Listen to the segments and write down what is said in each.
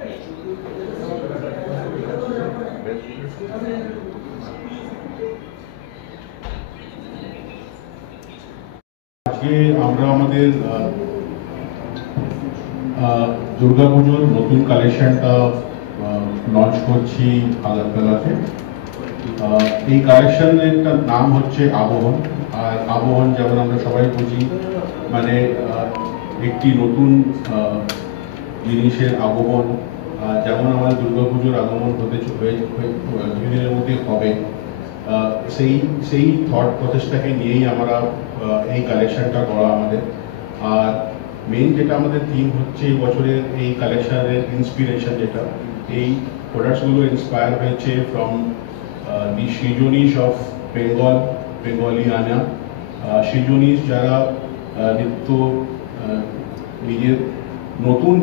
আজকে আমরা আমাদের দুর্গাপুজোর নতুন কালেকশনটা লঞ্চ করছি আগরতলাতে। এই কালেকশনের নাম হচ্ছে আবহন। আর আবহন যেমন আমরা সবাই বুঝি, মানে একটি নতুন জিনিসের আগমন। যেমন আমাদের দুর্গাপুজোর আগমন হতে কিছুদিনের মধ্যে হবে, সেই থট প্রচেষ্টাকে নিয়েই আমরা এই কালেকশনটা করা আমাদের। আর মেইন যেটা আমাদের থিম হচ্ছে এই বছরের এই কালেকশনের ইন্সপিরেশন, যেটা এই প্রোডাক্টসগুলো ইন্সপায়ার হয়েছে ফ্রম দি সৃজনীশ অফ বেঙ্গল, বেঙ্গলিয়ানা। সৃজনীশ যারা নিত্য নিজের নতুন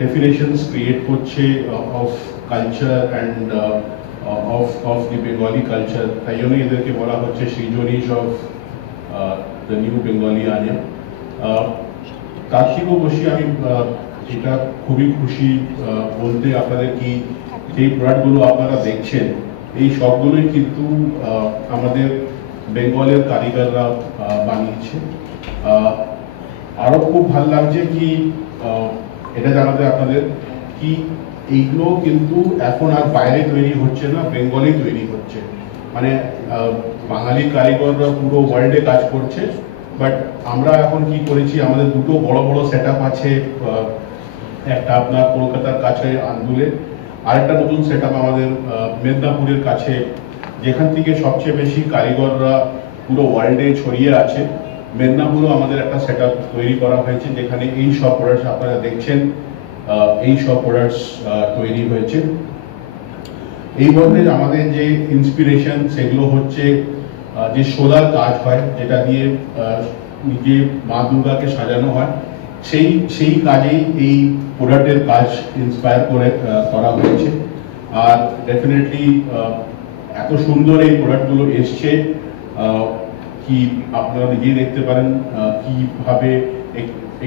ডেফিনেশনস ক্রিয়েট করছে of culture and of the Bengali culture, তাই জন্য এদেরকে বলা হচ্ছে সৃজনীশ অফ দ্য নিউ বেঙ্গলিয়ানা। তার থেকেও বেশি আমি এটা খুবই খুশি বলতে আপনাদের কি এই প্রোডাক্টগুলো আপনারা দেখছেন, এই সবগুলোই কিন্তু আমাদের বেঙ্গলের কারিগররা বানিয়েছে। আরো খুব ভালো লাগছে কি এটা জানাতে আপনাদের কি এইগুলো কিন্তু এখন আর বাইরে তৈরি হচ্ছে না, বেঙ্গলে তৈরি হচ্ছে। মানে বাঙালি কারিগররা পুরো ওয়ার্ল্ডে কাজ করছে, বাট আমরা এখন কি করেছি, আমাদের দুটো বড় বড় সেট আপ আছে। একটা আপনার কলকাতার কাছে আন্দুলে, আরেকটা নতুন সেট আপ আমাদের মেদিনীপুরের কাছে, যেখান থেকে সবচেয়ে বেশি কারিগররা পুরো ওয়ার্ল্ডে ছড়িয়ে আছে। মেদিনীপুরেও আমাদের একটা সেট আপ তৈরি করা হয়েছে, যেখানে এই সব প্রোডাক্টস আপনারা দেখছেন, এই সব প্রোডাক্টস তৈরি হয়েছে। এই ধরনের আমাদের যে ইন্সপিরেশন, সেগুলো হচ্ছে যে সোলার কাজ হয়, যেটা দিয়ে নিজে মা দুর্গাকে সাজানো হয়, সেই কাজেই এই প্রোডাক্টের কাজ ইন্সপায়ার করে করা হয়েছে। আর ডেফিনেটলি এত সুন্দর এই প্রোডাক্টগুলো এসছে, কি আপনারা নিজেই দেখতে পারেন কিভাবে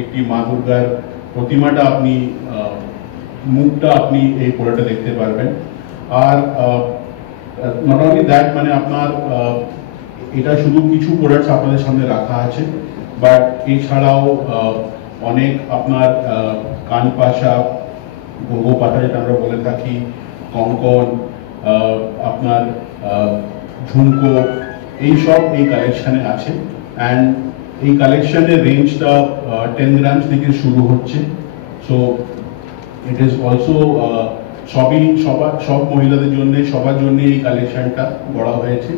একটি মা দুর্গার প্রতিমাটা আপনি মুখটা আপনি এই প্রোডাক্টে দেখতে পারবেন। আর নট অনলি দ্যাট, মানে আপনার এটা শুধু কিছু প্রোডাক্টস আপনাদের সামনে রাখা আছে, বাট এছাড়াও অনেক আপনার কানপাশা, ঘোঘো পাতা যেটা আমরা বলে থাকি, কঙ্কন, আপনার ঝুমকো, এইসব এই কালেকশনে আছে। অ্যান্ড এই কালেকশনের রেঞ্জটা 10 গ্রামস থেকে শুরু হচ্ছে। সো ইট ইজ অলসো সব মহিলাদের জন্য, সবার জন্য এই কালেকশনটা করা হয়েছে।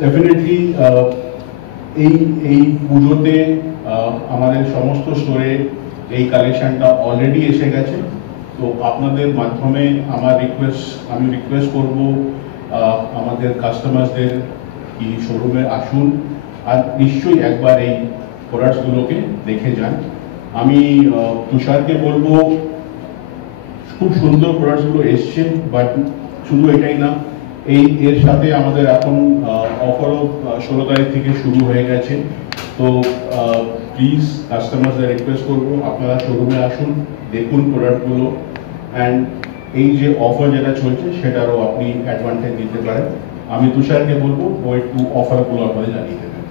ডেফিনেটলি এই পুজোতে আমাদের সমস্ত স্টোরে এই কালেকশনটা অলরেডি এসে গেছে। তো আপনাদের মাধ্যমে আমি রিকোয়েস্ট করব আমাদের কাস্টমারদের কি শোরুমে আসুন, আর নিশ্চয়ই একবার এই প্রোডাক্টসগুলোকে দেখে যান। আমি তুষারকে বলবো, খুব সুন্দর প্রোডাক্টসগুলো এসছে, বাট শুধু এটাই না, এর সাথে আমাদের এখন অফারও 16 তারিখ থেকে শুরু হয়ে গেছে। তো প্লিজ কাস্টমারদের রিকোয়েস্ট করবো, আপনারা শোরুমে আসুন, দেখুন প্রোডাক্টগুলো, অ্যান্ড এই যে অফার যেটা চলছে সেটারও আপনি অ্যাডভান্টেজ নিতে পারেন। আমি তুষারকে বলবো ও একটু অফারগুলো আপনাদের জানিয়ে দেবেন।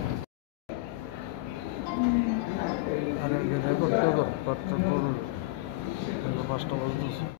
করতে